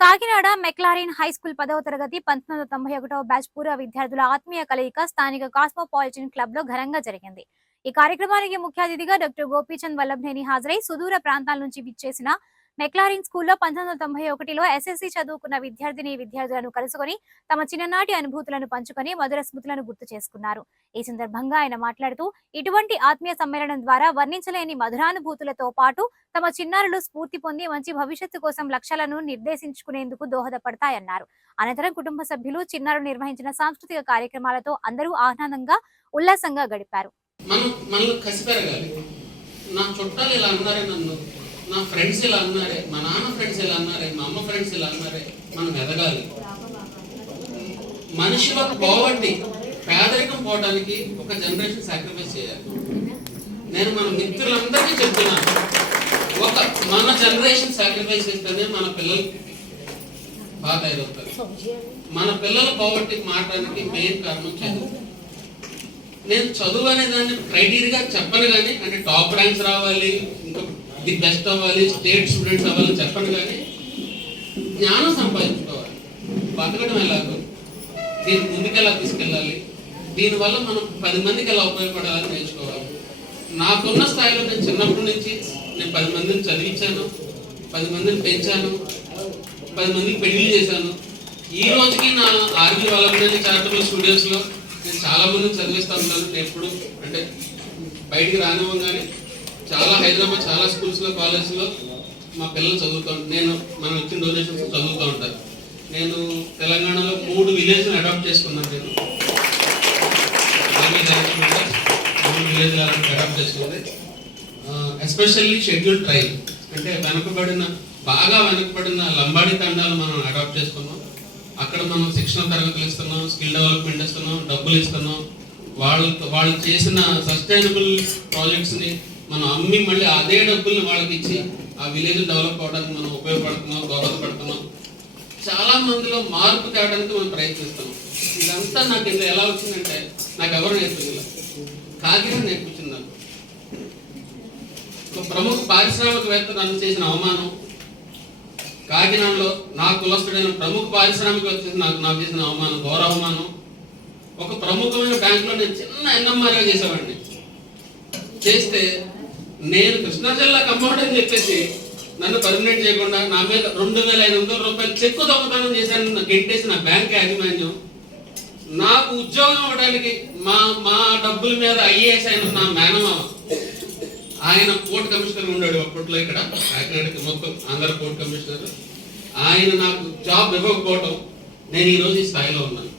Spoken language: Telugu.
కాకినాడ మెక్లారిన్ హై స్కూల్ పదవ తరగతి పంతొమ్మిది వందల తొంభై ఒకటవ బ్యాచ్ పూర్వ విద్యార్థుల ఆత్మీయ కలయిక స్థానిక కాస్మోపాలిటన్ క్లబ్లో ఘనంగా జరిగింది. ఈ కార్యక్రమానికి ముఖ్య అతిథిగా డాక్టర్ గోపీచంద్ వల్లభనేని హాజరై సుదూర ప్రాంతాల నుంచి విచ్చేసిన మెక్లారిన్ స్కూల్లో పంతొమ్మిది వందల తొంభై ఒకటిలో ఎస్ఎస్సి చదువుకున్న విద్యార్థిని విద్యార్థులను కలుసుకొని తమ చిన్ననాటి అనుభూతులను పంచుకొని మధుర స్మృతులను గుర్తు చేసుకున్నారు. ఈ సందర్భంగా ఆయన మాట్లాడుతూ ఇటువంటి ఆత్మీయ సమ్మేళనం ద్వారా వర్ణించలేని మధురానుభూతులతో పాటు తమ చిన్నారులు స్ఫూర్తి పొంది మంచి భవిష్యత్తు కోసం లక్ష్యాలను నిర్దేశించుకునేందుకు దోహదపడతాయన్నారు. అనంతరం కుటుంబ సభ్యులు చిన్నారులు నిర్వహించిన సాంస్కృతిక కార్యక్రమాలతో అందరూ ఆనందంగా ఉల్లాసంగా గడిపారు. మనం మనలో కసి పెరగాలి నా చుట్టాలు ఇలా అన్నారే నన్ను. నా ఫ్రెండ్స్ ఇలా అన్నారే మా నాన్న ఫ్రెండ్స్ ఇలా అన్నారే మా అమ్మ ఫ్రెండ్స్ ఇలా అన్నారే మనం ఎదగాలి. మనిషిలో పోవట్టి పేదరికం పోవడానికి ఒక జనరేషన్ సాక్రిఫైస్ చేయాలి. నేను మన మిత్రులందరికీ చెప్తున్నాను ఒక మన జనరేషన్ సాక్రిఫైస్ చేస్తేనే మన పిల్లలు బాగా తయారవుతారు మన పిల్లలు పోవట్టికి మారడానికి మెయిన్ కారణం చదువు. నేను చదువు అనే దాన్ని క్రైటీరియా చెప్పను కానీ అంటే టాప్ ర్యాంక్స్ రావాలి ఇంకా ది బెస్ట్ అవ్వాలి స్టేట్ స్టూడెంట్స్ అవ్వాలి చెప్పండి కానీ జ్ఞానం సంపాదించుకోవాలి. బతకడం ఎలాగో? దీన్ని ముందుకెలా తీసుకెళ్ళాలి? దీనివల్ల మనం పది మందికి ఎలా ఉపయోగపడాలని నేర్చుకోవాలి? నాకున్న స్థాయిలో నేను చిన్నప్పటి నుంచి నేను పది మందిని చదివించాను పది మందిని పెంచాను పది మందికి పెళ్ళి చేశాను. ఈ రోజుకి నా ఆర్మీ వాళ్ళ చారిటబుల్ స్టూడియోస్లో నేను చాలా మందిని చదివిస్తూ ఉంటాను. నేను ఎప్పుడు అంటే బయటికి రానివ్వగానే చాలా హైదరాబాద్ చాలా స్కూల్స్లో కాలేజ్లో మా పిల్లలు చదువుతూ నేను మనం ఇచ్చిన డొనేషన్స్ చదువుతూ ఉంటారు. నేను తెలంగాణలో మూడు విలేజ్ని అడాప్ట్ చేసుకున్నాను నేను. మూడు విలేజ్ అడాప్ట్ చేసుకుంది. ఎస్పెషల్లీ షెడ్యూల్ ట్రైబ్ అంటే వెనకబడిన బాగా వెనకబడిన లంబాడి తండాలు మనం అడాప్ట్ చేసుకున్నాం. అక్కడ మనం శిక్షణ తరగతులు ఇస్తున్నాం స్కిల్ డెవలప్మెంట్ ఇస్తున్నాం డబ్బులు ఇస్తున్నాం. వాళ్ళు వాళ్ళు చేసిన సస్టైనబుల్ ప్రాజెక్ట్స్ని మనం అమ్మి మళ్ళీ అదే డబ్బుల్ని వాళ్ళకి ఇచ్చి ఆ విలేజ్ డెవలప్ అవడానికి మనం ఉపయోగపడుతున్నాం దోహదపడుతున్నాం. చాలా మందిలో మార్పు తేవడానికి మనం ప్రయత్నిస్తున్నాం. ఇదంతా నాకు ఇంత ఎలా వచ్చిందంటే నాకు ఎవరు నేర్పించలేదు కాకినాడ నేర్పించింది నాకు ఒక ప్రముఖ పారిశ్రామికవేత్త నన్ను చేసిన అవమానం. కాకినాడలో నా కులస్తుడైన ప్రముఖ పారిశ్రామికవేత్త నాకు నాకు చేసిన అవమానం ఘోర అవమానం. ఒక ప్రముఖమైన బ్యాంకులో నేను చిన్న ఎన్ఎంఆర్ఏ చేసేవాడిని. చేస్తే నేను కృష్ణా జిల్లా కంపౌండ్ అని చెప్పేసి నన్ను పర్మినెంట్ చేయకుండా నా మీద రెండు వేల ఐదు వందల రూపాయలు చెక్కు దొంగతనం చేశాను నాకు గెంటేసి నా బ్యాంక్ యాజమాన్యం. నాకు ఉద్యోగం ఇవ్వడానికి మా మా డబ్బుల మీద ఐఏఎస్ అయిన నా మేనమామ ఆయన కోర్ట్ కమిషనర్ ఉన్నాడు అప్పట్లో ఇక్కడ కాకినాడకి మొత్తం ఆంధ్ర కోర్ట్ కమిషనర్. ఆయన నాకు జాబ్ ఇవ్వకపోవటం నేను ఈరోజు ఈ స్థాయిలో ఉన్నాను.